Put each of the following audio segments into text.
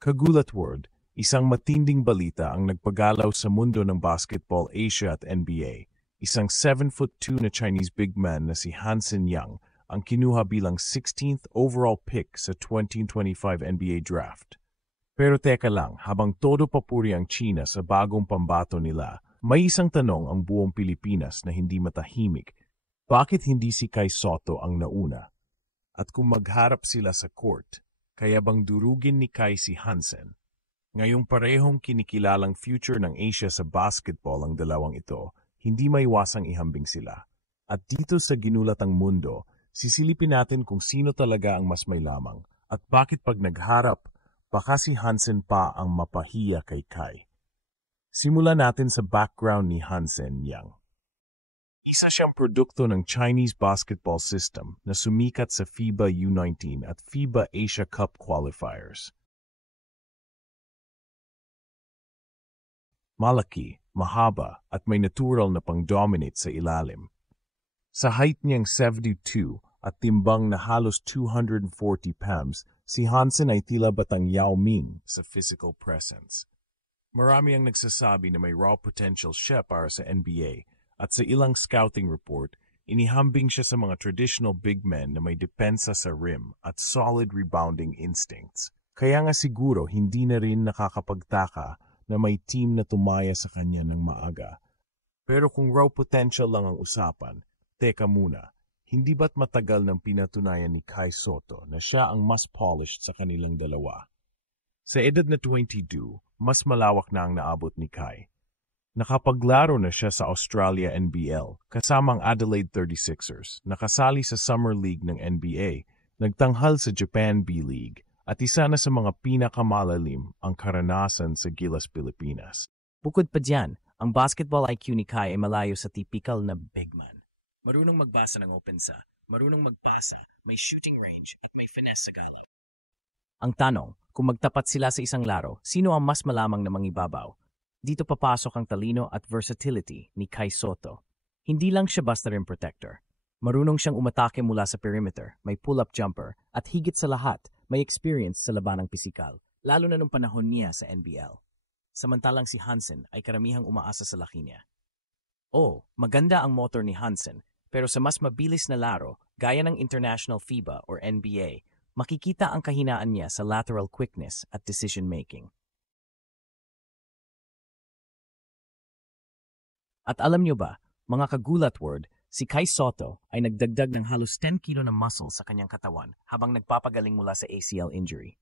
Kagulat World, isang matinding balita ang nagpagalaw sa mundo ng basketball Asia at NBA. Isang 7'2" na Chinese big man na si Hansen Yang ang kinuha bilang 16th overall pick sa 2025 NBA Draft. Pero teka lang, habang todo papuri ang China sa bagong pambato nila, may isang tanong ang buong Pilipinas na hindi matahimik. Bakit hindi si Kai Sotto ang nauna? At kung magharap sila sa court, kaya bang durugin ni Kai si Hansen? Ngayong parehong kinikilalang future ng Asia sa basketball ang dalawang ito, hindi maiwasang ihambing sila. At dito sa ginulatang mundo, sisilipin natin kung sino talaga ang mas may lamang at bakit pag nagharap, baka si Hansen pa ang mapahiya kay Kai. Simulan natin sa background ni Hansen Yang. Isa siyang produkto ng Chinese basketball system na sumikat sa FIBA U19 at FIBA Asia Cup qualifiers. Malaki, mahaba at may natural na pang-dominate sa ilalim. Sa height niyang 72 at timbang na halos 240 pounds, si Hansen ay tila batang Yao Ming sa physical presence. Marami ang nagsasabi na may raw potential siya para sa NBA at sa ilang scouting report, inihambing siya sa mga traditional big men na may depensa sa rim at solid rebounding instincts. Kaya nga siguro hindi na rin nakakapagtaka na may team na tumaya sa kanya ng maaga. Pero kung raw potential lang ang usapan, teka muna, hindi ba't matagal nang pinatunayan ni Kai Sotto na siya ang mas polished sa kanilang dalawa? Sa edad na 22, mas malawak na ang naabot ni Kai. Nakapaglaro na siya sa Australia NBL kasama ang Adelaide 36ers, nakasali sa Summer League ng NBA, nagtanghal sa Japan B-League, at isa na sa mga pinakamalalim ang karanasan sa Gilas, Pilipinas. Bukod pa dyan, ang basketball IQ ni Kai ay malayo sa typical na big man. Marunong magbasa ng opensa, marunong magpasa, may shooting range at may finesse sa galaw. Ang tanong, kung magtapat sila sa isang laro, sino ang mas malamang na mangibabaw? Dito papasok ang talino at versatility ni Kai Sotto. Hindi lang siya basta rim protector. Marunong siyang umatake mula sa perimeter, may pull-up jumper, at higit sa lahat, may experience sa labanang pisikal, lalo na nung panahon niya sa NBL. Samantalang si Hansen ay karamihang umaasa sa laki niya. Maganda ang motor ni Hansen, pero sa mas mabilis na laro, gaya ng International FIBA or NBA, makikita ang kahinaan niya sa lateral quickness at decision-making. At alam nyo ba, mga kagulat word, si Kai Sotto ay nagdagdag ng halos 10 kilo ng muscle sa kanyang katawan habang nagpapagaling mula sa ACL injury.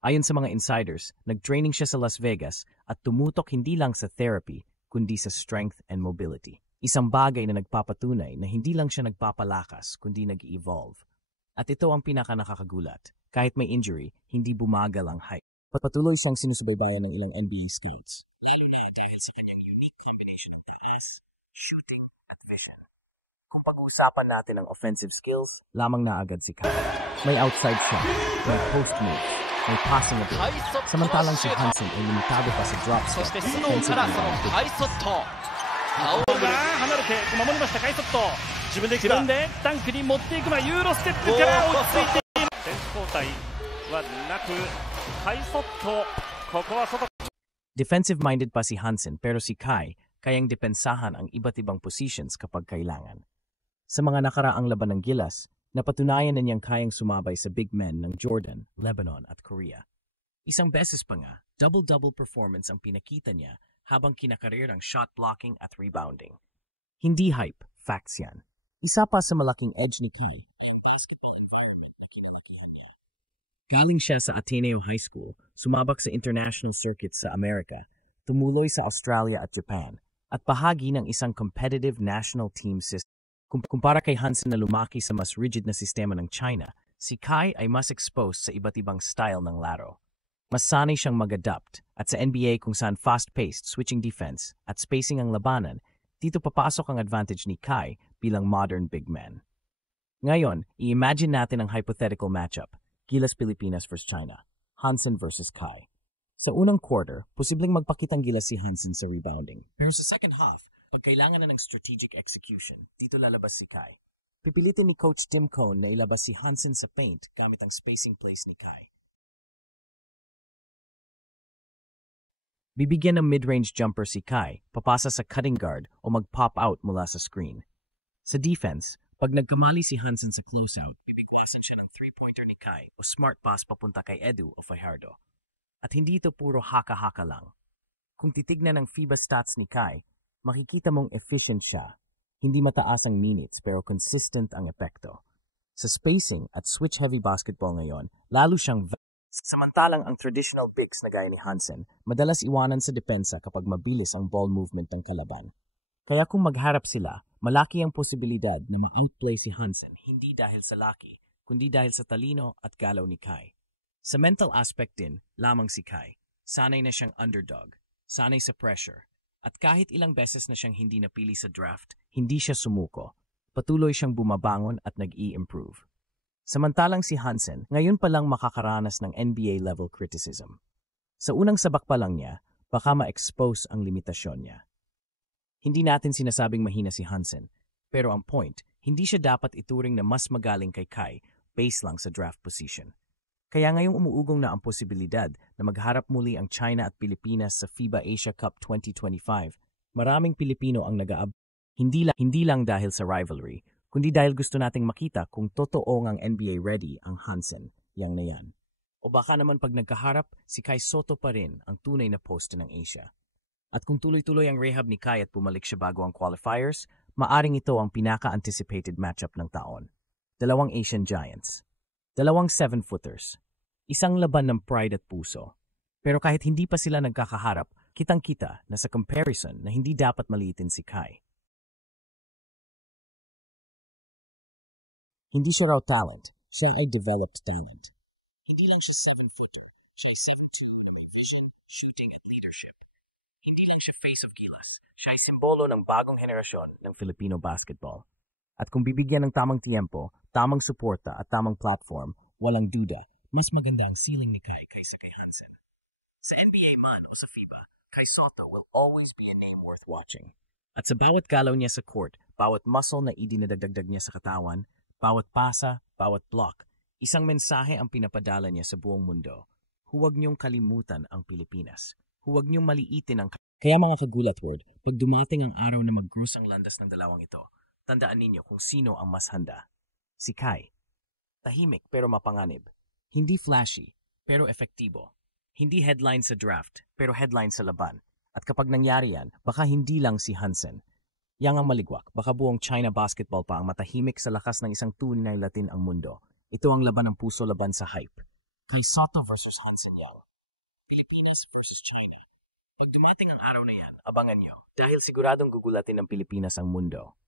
Ayon sa mga insiders, nag-training siya sa Las Vegas at tumutok hindi lang sa therapy, kundi sa strength and mobility. Isang bagay na nagpapatunay na hindi lang siya nagpapalakas, kundi nag-evolve. At ito ang pinaka-nakakagulat. Kahit may injury, hindi bumagal ang height. Patuloy siyang sinusubaybayan ng ilang NBA scouts. Lalo na dahil sa kanyang unique combination ng taas, shooting at vision. Kung pag-uusapan natin ang offensive skills, lamang na agad si Kai. May outside shot, may post moves, may passing ability. Samantalang si Hansen ay limitado pa sa drop step, offensive rebound. 青が離れて守りましたカイソット自分でダンクに持っていくのはユーロステップから落ち着いています選手交代はなくカイソットここは外 Defensive-minded pa si Hansen pero si Kai kayang depensahan ang iba't ibang positions kapag kailangan. Sa mga nakaraang laban ng Gilas, napatunayan na niyang kayang sumabay sa big men ng Jordan, Lebanon at Korea. Isang beses pa nga, double-double performance ang pinakita niya habang kinakarir ang shot blocking at rebounding. Hindi hype, facts yan. Isa pa sa malaking edge ni Kai, ang basketball environment na kinalakihan niya. Galing siya sa Ateneo High School, sumabak sa international circuits sa Amerika, tumuloy sa Australia at Japan, at bahagi ng isang competitive national team system. Kumpara kay Hansen na lumaki sa mas rigid na sistema ng China, si Kai ay mas exposed sa iba't ibang style ng laro. Mas sanay siyang mag-adapt at sa NBA kung saan fast-paced, switching defense at spacing ang labanan, dito papasok ang advantage ni Kai bilang modern big man. Ngayon, i-imagine natin ang hypothetical matchup, Gilas Pilipinas vs China, Hansen vs Kai. Sa unang quarter, posibleng magpakitang gilas si Hansen sa rebounding. Pero sa second half, pag kailangan na ng strategic execution, dito lalabas si Kai. Pipilitin ni Coach Tim Cone na ilabas si Hansen sa paint gamit ang spacing plays ni Kai. Bibigyan ng mid-range jumper si Kai, papasa sa cutting guard o mag-pop out mula sa screen. Sa defense, pag nagkamali si Hansen sa closeout, bibigwasan siya ng three-pointer ni Kai o smart pass papunta kay Edu o Fajardo. At hindi ito puro haka-haka lang. Kung titignan ng FIBA stats ni Kai, makikita mong efficient siya. Hindi mataas ang minutes pero consistent ang epekto. Sa spacing at switch-heavy basketball ngayon, lalo siyang samantalang ang traditional bigs na gaya ni Hansen, madalas iwanan sa depensa kapag mabilis ang ball movement ng kalaban. Kaya kung magharap sila, malaki ang posibilidad na ma-outplay si Hansen hindi dahil sa laki, kundi dahil sa talino at galaw ni Kai. Sa mental aspect din, lamang si Kai. Sanay na siyang underdog, sanay sa pressure, at kahit ilang beses na siyang hindi napili sa draft, hindi siya sumuko. Patuloy siyang bumabangon at nag-i-improve. Samantalang si Hansen, ngayon pa lang makakaranas ng NBA-level criticism. Sa unang sabak pa lang niya, baka ma-expose ang limitasyon niya. Hindi natin sinasabing mahina si Hansen, pero ang point, hindi siya dapat ituring na mas magaling kay Kai base lang sa draft position. Kaya ngayong umuugong na ang posibilidad na magharap muli ang China at Pilipinas sa FIBA Asia Cup 2025, maraming Pilipino ang hindi lang dahil sa rivalry, kundi dahil gusto nating makita kung totoo ang NBA ready ang Hansen, yang na yan. O baka naman pag nagkaharap, si Kai Sotto pa rin ang tunay na post ng Asia. At kung tuloy-tuloy ang rehab ni Kai at bumalik siya bago ang qualifiers, maaring ito ang pinaka-anticipated matchup ng taon. Dalawang Asian Giants. Dalawang 7-footers. Isang laban ng pride at puso. Pero kahit hindi pa sila nagkakaharap, kitang-kita na sa comparison na hindi dapat maliitin si Kai. Hindi siya raw talent, siya ay developed talent. Hindi lang siya 7-footer, siya ay 7'2", vision, shooting at leadership. Hindi lang siya face of Gilas, siya ay simbolo ng bagong henerasyon ng Filipino basketball. At kung bibigyan ng tamang tiempo, tamang suporta at tamang platform, walang duda, mas maganda ang ceiling ni Kai kaysa kay Hansen. Sa NBA man o sa FIBA, Kai Sotto will always be a name worth watching. At sa bawat galaw niya sa court, bawat muscle na idinadagdag niya sa katawan, bawat pasa, bawat block, isang mensahe ang pinapadala niya sa buong mundo. Huwag niyong kalimutan ang Pilipinas. Huwag niyong maliitin ang... Kaya mga kagulat word, pag dumating ang araw na mag-cross ang landas ng dalawang ito, tandaan ninyo kung sino ang mas handa. Si Kai. Tahimik pero mapanganib. Hindi flashy, pero efektibo. Hindi headline sa draft, pero headline sa laban. At kapag nangyari yan, baka hindi lang si Hansen. Yang ang maligwak, baka buong China basketball pa ang matahimik sa lakas ng isang tunay Latin ang mundo. Ito ang laban ng puso laban sa hype. Kai Sotto versus Hansen Yang. Pilipinas versus China. Pag dumating ang araw na yan, abangan nyo. Dahil siguradong gugulatin ng Pilipinas ang mundo.